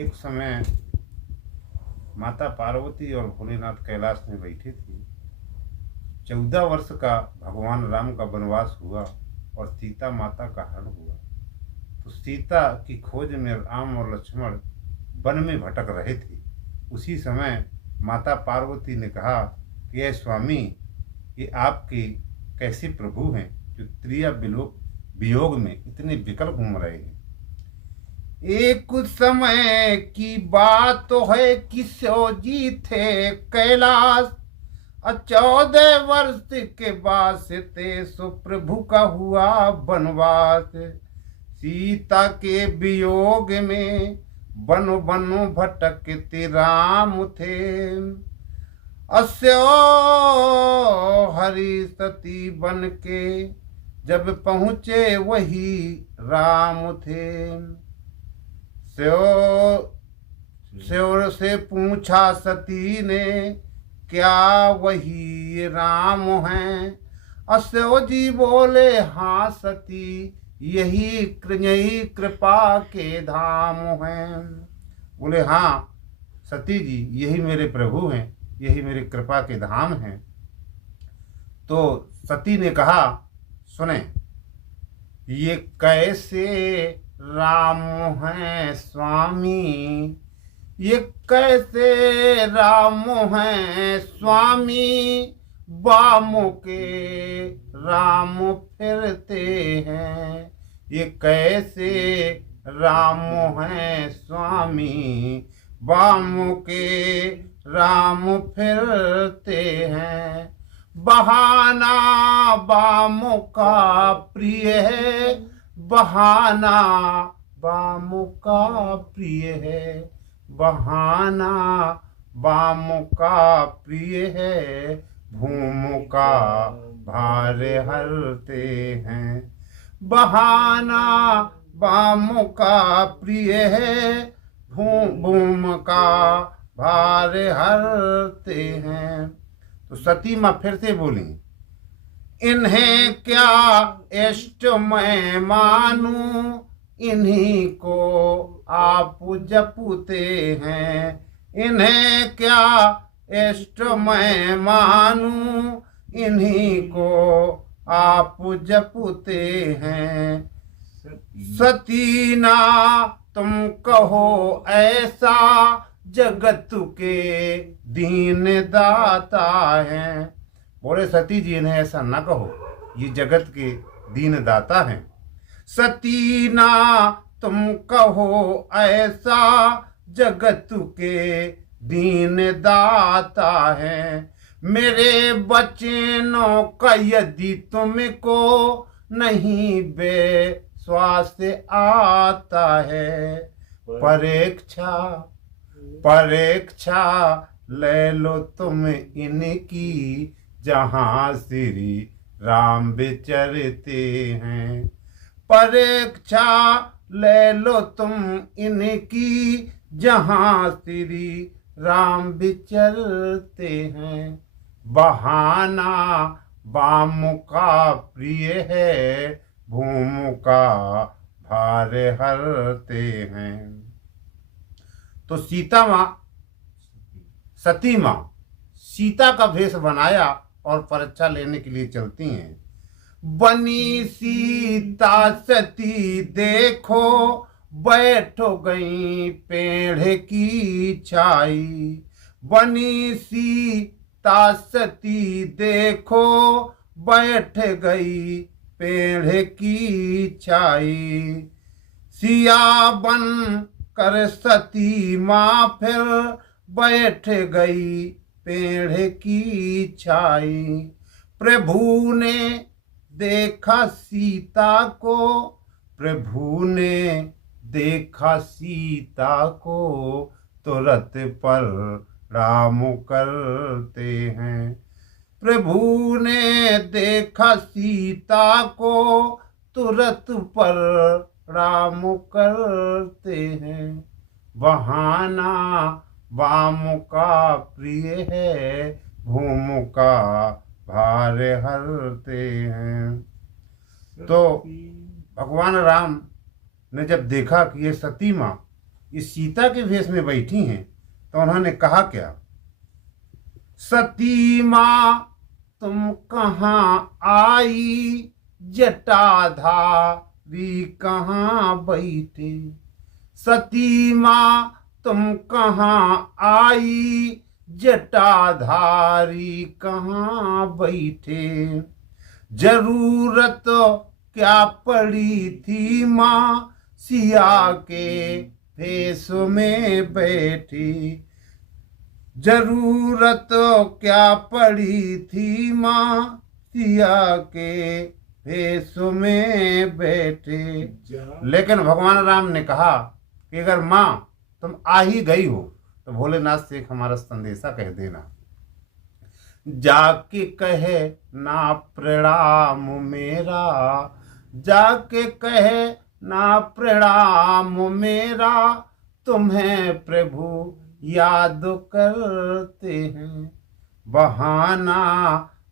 एक समय माता पार्वती और भोलेनाथ कैलाश में बैठे थे। 14 वर्ष का भगवान राम का वनवास हुआ और सीता माता का हरण हुआ। तो सीता की खोज में राम और लक्ष्मण वन में भटक रहे थे। उसी समय माता पार्वती ने कहा कि ये स्वामी, ये आपके कैसे प्रभु हैं जो त्रिया वियोग में इतने विकल घूम रहे हैं। एक समय की बात तो है कि सो जी थे कैलाश, 14 वर्ष के बाद से ते सो प्रभु का हुआ वनवास। सीता के वियोग में बनो बनो भटकते राम थे, अस्यो हरि सती बन के जब पहुँचे वही राम थे। स्योर से पूछा सती ने, क्या वही राम हैं? अस्यो जी बोले, हाँ सती, यही कृपा के धाम हैं। बोले, हाँ सती जी, यही मेरे प्रभु हैं, यही मेरे कृपा के धाम हैं। तो सती ने कहा, सुने, ये कैसे राम हैं स्वामी, ये कैसे राम हैं स्वामी, बामों के राम फिरते हैं। ये कैसे राम हैं स्वामी, बामों के राम फिरते हैं। बहाना बामों का प्रिय है, बहाना बामों का प्रिय है, बहाना बामों का प्रिय है। भूमों का भार हरते हैं, बहाना बामों का प्रिय है, भूम का भार हरते हैं। तो सती माँ फिर से बोली, इन्हें क्या इष्ट मैं मानूं, इन्हीं को आप जपते हैं। इन्हें क्या इष्ट मैं मानूं, इन्हीं को आप जपते हैं। सतीना तुम कहो ऐसा, जगत के दीन दाता हैं। बोले, सती जी इन्हें ऐसा न कहो, ये जगत के दीन दाता हैं। सतीना तुम कहो ऐसा, जगत के दीन दाता हैं। मेरे बचनों का यदि तुमको नहीं विश्वास आता है, परीक्षा ले लो तुम इनकी, जहाँ श्री राम विचरते हैं। परीक्षा ले लो तुम इनकी, जहाँ श्री राम विचरते हैं। बहाना बाम का प्रिय है, भूम का भार हरते हैं। तो सती माँ सीता का भेष बनाया और परीक्षा लेने के लिए चलती हैं। बनी सीता सती देखो, बैठो गई पेड़ की छाई। बनी सीता सती देखो, बैठ गई पेड़ की छाई। सिया बन कर सती माँ फिर बैठ गई पेड़ की छाई। प्रभु ने देखा सीता को, प्रभु ने देखा सीता को, तुरंत पर राम करते हैं। प्रभु ने देखा सीता को, तुरंत पर राम करते हैं। बहाना वाम का प्रिय है, भूम का भार हरते हैं। तो भगवान राम ने जब देखा कि ये सती माँ इस सीता के भेष में बैठी हैं, तो उन्होंने कहा क्या, सती माँ तुम कहाँ आई, जटाधारी कहाँ बैठे। सती माँ तुम कहाँ आई, जटाधारी कहाँ बैठे। जरूरत क्या पड़ी थी माँ, सिया के भेष में बैठी। जरूरत क्या पड़ी थी माँ, सिया के भेष में बैठे। लेकिन भगवान राम ने कहा कि अगर माँ तुम आ ही गई हो तो भोलेनाथ से एक हमारा संदेशा कह देना। जाके कहे ना प्रणाम मेरा, जाके कहे ना प्रणाम मेरा, तुम्हें प्रभु याद करते हैं। बहाना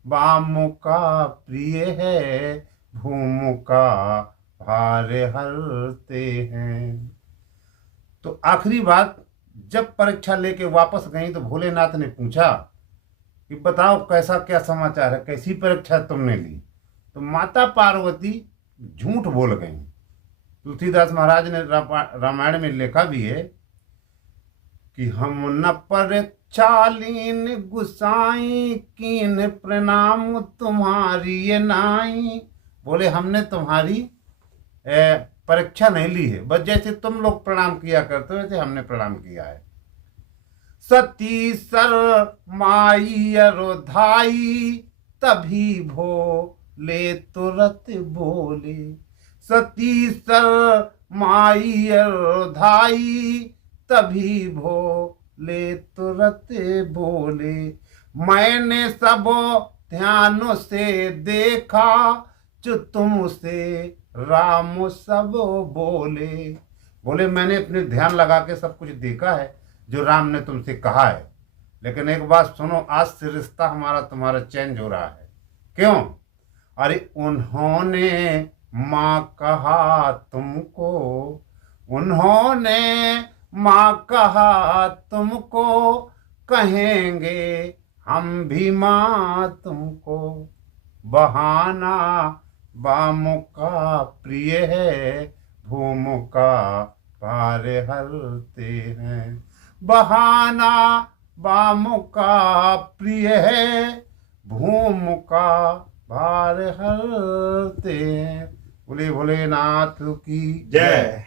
बाम का प्रिय है, भूम का भार हरते हैं। तो आखिरी बात, जब परीक्षा लेके वापस गई तो भोलेनाथ ने पूछा कि बताओ कैसा क्या समाचार है, कैसी परीक्षा तुमने ली। तो माता पार्वती झूठ बोल गई। तुलसीदास महाराज ने रामायण में लिखा भी है कि हम न परीक्षा लीन गुसाई, कीन प्रणाम तुम्हारी ये नाई। बोले हमने तुम्हारी परीक्षा नहीं ली है, बस जैसे तुम लोग प्रणाम किया करते हो वैसे हमने प्रणाम किया है। सती सर माई अरोधाई, तभी भोले तुरत बोले। सती सर माई अरोधाई, तभी भोले तुरत बोले। मैंने सब ध्यान से देखा, जो तुमसे राम सब बोले। बोले मैंने अपने ध्यान लगा के सब कुछ देखा है जो राम ने तुमसे कहा है। लेकिन एक बात सुनो, आज से रिश्ता हमारा तुम्हारा चेंज हो रहा है। क्यों? अरे उन्होंने माँ कहा तुमको, उन्होंने माँ कहा तुमको, कहेंगे हम भी माँ तुमको। बहाना बाम का प्रिय है, भूम का भार हरते हैं। बहाना बाम का प्रिय है, भूम का भार हरते हैं। बोले भोलेनाथ की जय।